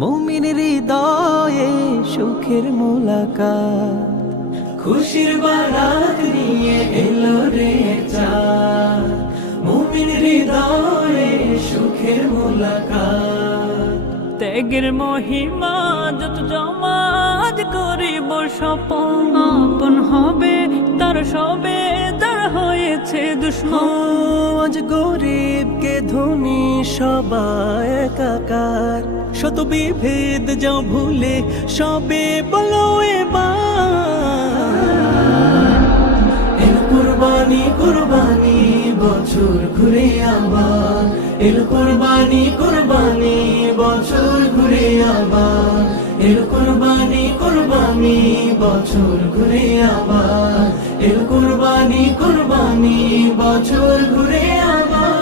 মুমিন হৃদয়ে সুখের মোলাকাত, খুশির বারাত নিয়ে এলো রে চাঁদ। মুমিন হৃদয়ে সুখের মোলাকাত, ত্যাগের মহিমা যত জমাত করিব স্বপন, আপন হবে তার সবে যার হয়েছে দুশ্মন। আজ গরিবকে ধনী সবাই একাকার, শত বিভেদ যাও ভুলে সবে বলো এবার। এল কুরবানি কুরবানি বছর ঘুরে আবার, এল কুরবানি কুরবানি বছর ঘুরে আবার, এল কুরবানি কুরবানি বছর ঘুরে আবার, এল কুরবানি কুরবানি বছর ঘুরে আবার।